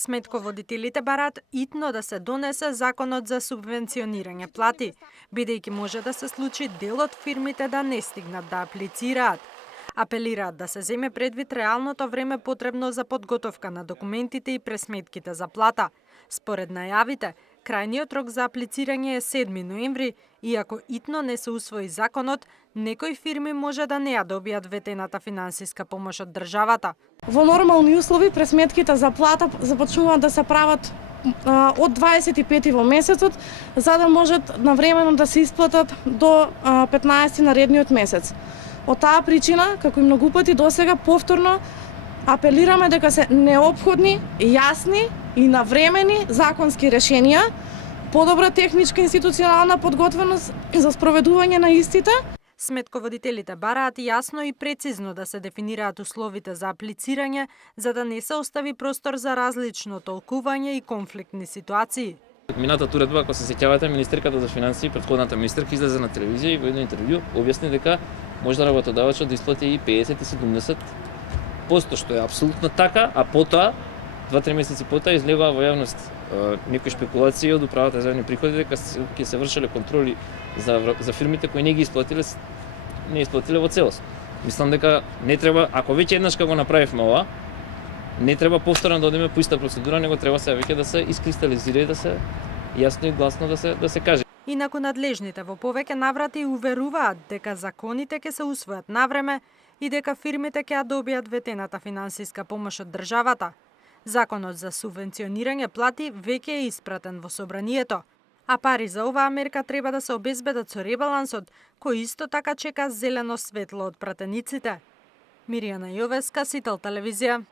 Сметководителите бараат итно да се донесе законот за субвенционирање плати, бидејќи може да се случи дел од фирмите да не стигнат да аплицираат. Апелираат да се земе предвид реалното време потребно за подготовка на документите и пресметките за плата. Според најавите, крајниот рок за аплицирање е 7 ноември, иако итно не се усвои законот, некои фирми може да не ја добијат ветената финансиска помош од државата. Во нормални услови пресметките за плата започнуваат да се прават од 25 во месецот, за да можат навремено да се исплатат до 15 наредниот месец. Од таа причина, како и многу пати досега, повторно апелираме дека се неопходни, јасни и навремени законски решенија, подобра техничка институционална подготвеност за спроведување на истите. Сметководителите бараат јасно и прецизно да се дефинираат условите за аплицирање, за да не се остави простор за различно толкување и конфликтни ситуации. Минатата уредба, ако се сеќавате, министерката за финансии, претходната министерка излезе на телевизија и во едно интервју објасни дека може да работодавачот да исплати и 50 и 70%, што е апсолутно така, а потоа 2-3 месеци потоа излегува во јавност некои шпекулации од управата за јавни приходи дека ќе се вршеле контроли за фирмите кои не ги исплатиле во целост. Мислам дека не треба, ако веќе еднаш го направивме ова, не треба повторно да одиме по иста процедура, него треба се веќе да се искристализира и да се јасно и гласно да се каже. Инаку надлежните во повеќе наврати уверуваат дека законите ќе се усвојат навреме и дека фирмите ќе ја добијат ветената финансиска помош од државата. Законот за субвенционирање плати веќе е испратен во собранието, а пари за оваа мерка треба да се обезбедат со ребалансот, кој исто така чека зелено светло од пратениците. Миријана Јовеска, Сител телевизија.